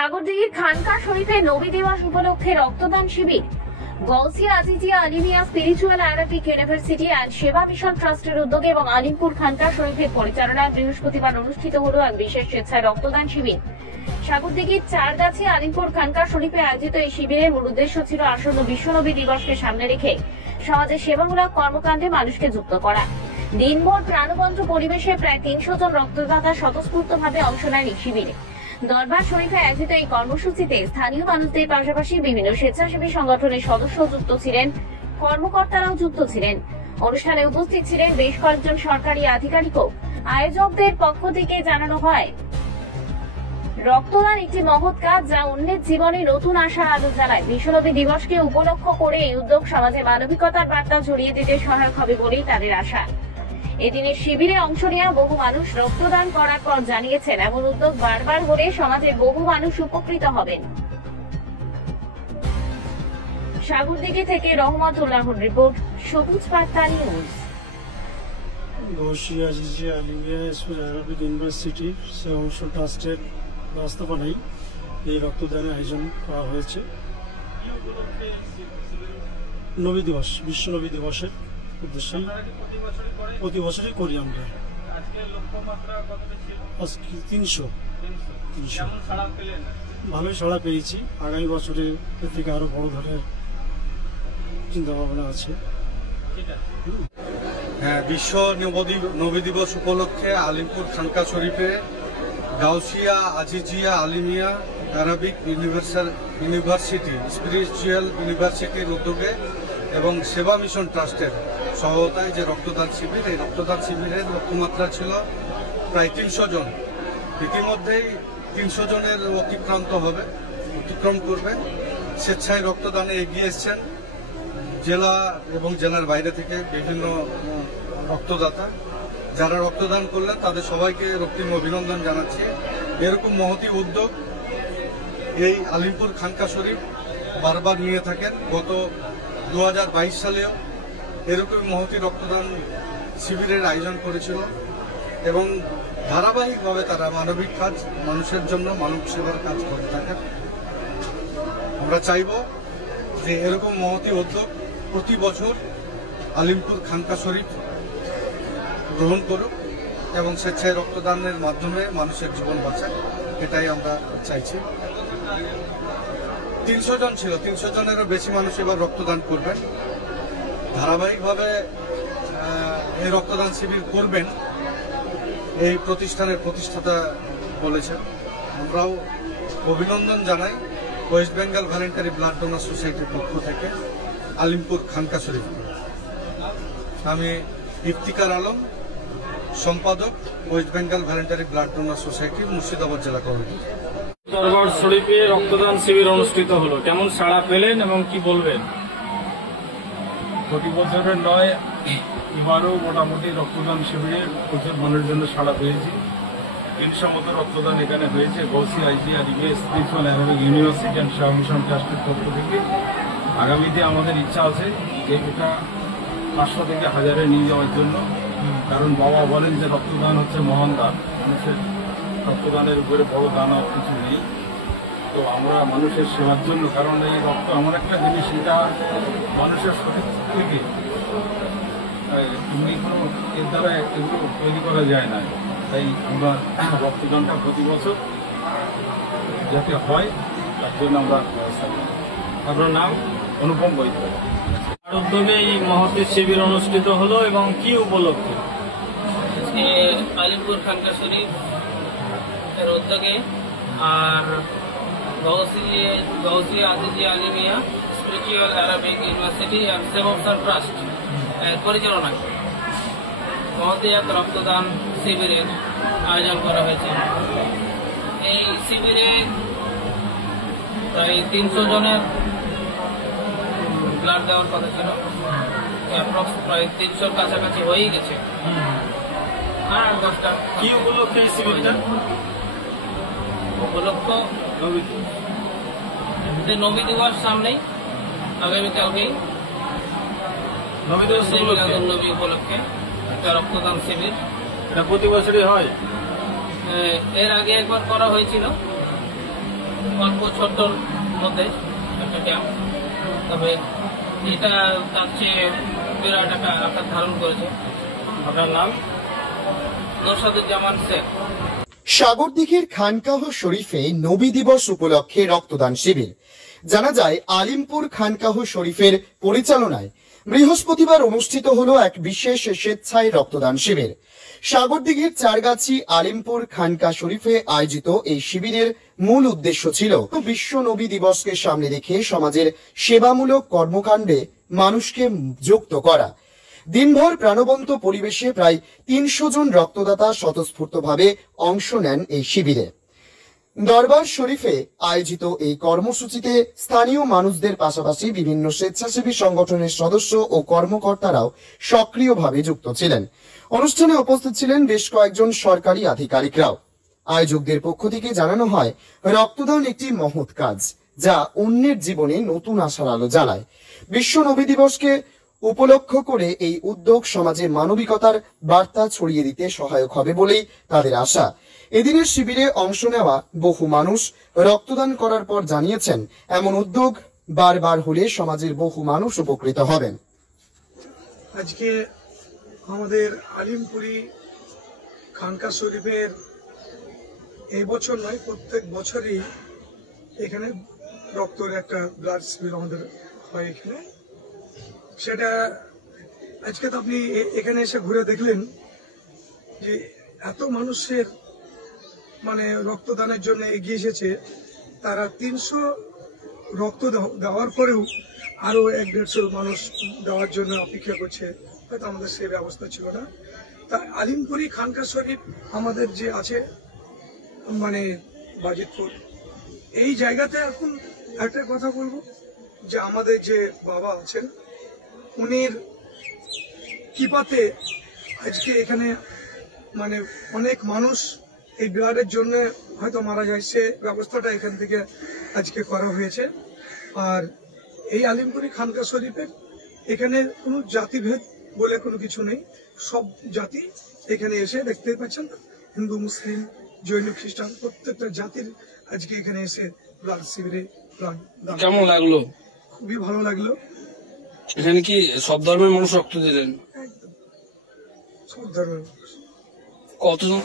সাগরদিঘির খানকা শরীফে নবী দিবস উপলক্ষে রক্তদান শিবির। Gausia Azizia Alimia spiritual Arabic university and Seva mission ট্রাস্টের উদ্যোগে এবং আলিমপুর খানকা শরীফের পরিচালনায় বৃহস্পতিবার অনুষ্ঠিত হল এক বিশেষ স্বেচ্ছায় রক্তদান শিবির। সাগরদিঘির চারগাছি আলিমপুর খানকা শরীফে আয়োজিত এই শিবিরের মূল উদ্দেশ্য ছিল আসন্ন বিশ্বনবী দিবসকে সামনে রেখে সমাজের সেবামূলক কর্মকাণ্ডে মানুষকে যুক্ত করা। দিনভর প্রাণবন্ত পরিবেশে প্রায় ৩০০ জন রক্তদাতা স্বতঃস্ফূর্তভাবে অংশ নেন এই শিবিরে। দরবার শরীফে আয়োজিত এই কর্মসূচিতে স্থানীয় মানুষদের পাশাপাশি বিভিন্ন স্বেচ্ছাসেবী সংগঠনের সদস্য যুক্ত ছিলেন, কর্মকর্তারাও যুক্ত ছিলেন। অনুষ্ঠানে উপস্থিত ছিলেন বেশ কয়েকজন সরকারি আধিকারিকও। আয়োজকদের পক্ষ থেকে জানানো হয়, রক্তদান একটি মহৎ কাজ যা অন্যের জীবনে নতুন আশার আলো জ্বালায়। বিশ্বনবী দিবসকে উপলক্ষ করে এই উদ্যোগ সমাজে মানবিকতার বার্তা ছড়িয়ে দিতে সহায়ক হবে বলেই তাদের আশা। এদিনের শিবিরে অংশ নেওয়া বহু মানুষ রক্তদান করার পর জানিয়েছেন, এমন উদ্যোগ বারবার হলে সমাজের বহু মানুষ উপকৃত হবেন। সাগরদিঘি থেকে রহমতুল্লাহর রিপোর্ট, সবুজ বার্তা news. Gausia Azizia Alimia Arabic university সেবা মিশন ট্রাস্টের ব্যবস্থাপনায় এই রক্তদানের আয়োজন করা হয়েছে। নবী দিবস, বিশ্ব নবী দিবসের উদ্দেশ্যে প্রতি বছরই করি আমরা। আজকে ৩০০ ভালোই সাড়া পেয়েছি। আগামী বছরে এর থেকে আরো বড় ধরনের চিন্তা ভাবনা আছে। হ্যাঁ, বিশ্ব নবী দিবস উপলক্ষে আলিমপুর খানকা শরীফে Gausia Azizia Alimia Arabic university spiritual ইউনিভার্সিটির উদ্যোগে এবং সেবা মিশন ট্রাস্টের সহায়তায় যে রক্তদান শিবির, এই রক্তদান শিবিরের লক্ষ্যমাত্রা ছিল প্রায় ৩০০ জন। ইতিমধ্যেই ৩০০ জনের অতিক্রম করবে। স্বেচ্ছায় রক্তদানে এগিয়ে এসছেন জেলা এবং জেলার বাইরে থেকে বিভিন্ন রক্তদাতা। যারা রক্তদান করলেন তাদের সবাইকে রক্তিম অভিনন্দন জানাচ্ছি। এরকম মহতি উদ্যোগ এই আলিমপুর খানকা শরীফ বারবার নিয়ে থাকেন। গত 2022 সালেও এরকম মহতি রক্তদান শিবিরের আয়োজন করেছিল এবং ধারাবাহিকভাবে তারা মানবিক কাজ, মানুষের জন্য মানব সেবার কাজ করে থাকেন। আমরা চাইব যে এরকম মহতি উদ্যোগ প্রতি বছর আলিমপুর খানকা শরীফ গ্রহণ করুক এবং স্বেচ্ছায় রক্তদানের মাধ্যমে মানুষের জীবন বাঁচায়, এটাই আমরা চাইছি। ৩০০ জন ছিল, ৩০০ জনেরও বেশি মানুষ এবার রক্তদান করবেন। ধারাবাহিকভাবে এই রক্তদান শিবির করবেন এই প্রতিষ্ঠানের প্রতিষ্ঠাতা বলেছেন। আমরাও অভিনন্দন জানাই West Bengal voluntary blood donor সোসাইটির পক্ষ থেকে আলিমপুর খানকা শরীফ। আমি ইফতিকার আলম, সম্পাদক, West Bengal voluntary blood donor society, Murshidabad জেলা কমিটি। দরবার শরীফে রক্তদান শিবির অনুষ্ঠিত হলো, কেমন সাড়া পেলেন এবং কি বলবেন? প্রতি বছরের নয়, এবারও মোটামুটি রক্তদান শিবিরে প্রচুর মানুষের জন্য সাড়া পেয়েছি। ৩০০ মতো রক্তদান এখানে হয়েছে। Gausia Azizia spiritual Arabic university and Seva mission ট্রাস্টের পক্ষ থেকে। আগামীতে আমাদের ইচ্ছা আছে যে এটা ৫০০ থেকে ১০০০-এ নিয়ে যাওয়ার জন্য। কারণ বাবা বলেন যে রক্তদান হচ্ছে মহান দান, মানুষের রক্তদানের উপরে বড় দান আর কিছু নেই। তো আমরা মানুষের সেবার জন্য, কারণ এই রক্ত এমন একটা জিনিস, এটা মানুষের শরীর থেকে এমনি কোনো এর দ্বারা এগুলো তৈরি করা যায় না। তাই আমরা রক্তদানটা প্রতি বছর যাতে হয় তার জন্য আমরা ব্যবস্থা করি। আপনার নাম? অনুপম বৈদ্য। তার উদ্যোগে এই মহতি শিবির অনুষ্ঠিত হলো এবং কি উপলক্ষে? আলিমপুর খানকা শরীফ এর উদ্যোগে আর Gausia Azizia Alimia spiritual Arabic university and Seva mission trust পরিচালনায় মহতি এক রক্তদান শিবিরের আয়োজন করা হয়েছে। এই শিবিরে প্রায় ৩০০ জনের ব্লাড দেওয়ার কথা ছিল, অ্যাপ্রক্স প্রায় ৩০০-র কাছাকাছি হয়েই গেছে। আর 10টা। কি উপলক্ষে এই শিবিরটা? উপলক্ষ নবী দিবস সামনেই, আগামীকালকেই নবী দিবস নবী উপলক্ষে একটা রক্তদান শিবির। এটা প্রতি বছরই হয়? এর আগে একবার করা হয়েছিল, অল্প ছোট্টর মধ্যে একটা ক্যাম্প, তবে এটা তার চেয়ে বিরাট একটা আকার ধারণ করেছে। আপনার নাম? নরসাদুজ্জামান শেখ। সাগরদিঘির খানকাহ শরীফে নবী দিবস উপলক্ষে রক্তদান শিবির। জানা যায়, আলিমপুর খানকাহ শরীফের পরিচালনায় বৃহস্পতিবার অনুষ্ঠিত হলো এক বিশেষ স্বেচ্ছায় রক্তদান শিবির। সাগরদিঘির চারগাছি আলিমপুর খানকা শরীফে আয়োজিত এই শিবিরের মূল উদ্দেশ্য ছিল বিশ্ব নবী দিবসকে সামনে রেখে সমাজের সেবামূলক কর্মকাণ্ডে মানুষকে যুক্ত করা। দিনভর প্রাণবন্ত পরিবেশে প্রায় ৩০০ জন রক্তদাতা স্বতঃস্ফূর্তভাবে অংশ নেন এই শিবিরে। দরবার শরীফে আয়োজিত এই কর্মসূচিতে স্থানীয় মানুষদের পাশাপাশি বিভিন্ন স্বেচ্ছাসেবী সংগঠনের সদস্য ও কর্মকর্তারাও সক্রিয়ভাবে যুক্ত ছিলেন। অনুষ্ঠানে উপস্থিত ছিলেন বেশ কয়েকজন সরকারি আধিকারিকরাও। আয়োজকদের পক্ষ থেকে জানানো হয়, রক্তদান একটি মহৎ কাজ, যা অন্যের জীবনে নতুন আশার আলো জ্বালায়। বিশ্ব নবী দিবসকে উপলক্ষ করে এই উদ্যোগ সমাজে মানবিকতার বার্তা ছড়িয়ে দিতে সহায়ক হবে বলেই তাদের আশা। এদিনের শিবিরে অংশ নেওয়া বহু মানুষ রক্তদান করার পর জানিয়েছেন, এমন উদ্যোগ বারবার হলে সমাজের বহু মানুষ উপকৃত হবেন। আজকে আমাদের আলিমপুরি খানকা শরীফের এই বছর নয়, প্রত্যেক বছরই এখানে রক্তের একটা ব্লাড শিবির আমাদের হয় এখানে। সেটা আজকে তো আপনি এখানে এসে ঘুরে দেখলেন যে এত মানুষের মানে রক্তদানের জন্য এগিয়ে এসেছে। তারা ৩০০ রক্ত দেওয়ার পরেও আরো ১-১৫০ মানুষ দেওয়ার জন্য অপেক্ষা করছে। হয়তো আমাদের সেই ব্যবস্থা ছিল না। তা আলিমপুরি খানকা শরীফ আমাদের যে আছে মানে বাজিতপুর, এই জায়গাতে এখন একটা কথা বলবো যে আমাদের যে বাবা আছেন, উনির কৃপাতে আজকে এখানে মানে অনেক মানুষ এই ব্লাডের জন্য হয়তো মারা যায়, সে ব্যবস্থাটা এখান থেকে আজকে করা হয়েছে। আর এই আলিমপুরি খানকা শরীফের এখানে কোনো জাতিভেদ বলে কোনো কিছু নেই, সব জাতি এখানে এসে দেখতে পাচ্ছেন, হিন্দু, মুসলিম, জৈন, খ্রিস্টান প্রত্যেকটা জাতির আজকে এখানে এসে ব্লাড শিবিরে প্রাণ দান। কেমন লাগলো? খুবই ভালো লাগলো। এখানে কি সব ধর্মের মানুষ রক্ত দিলেন? একদম সব ধর্মের মানুষ। কতজন?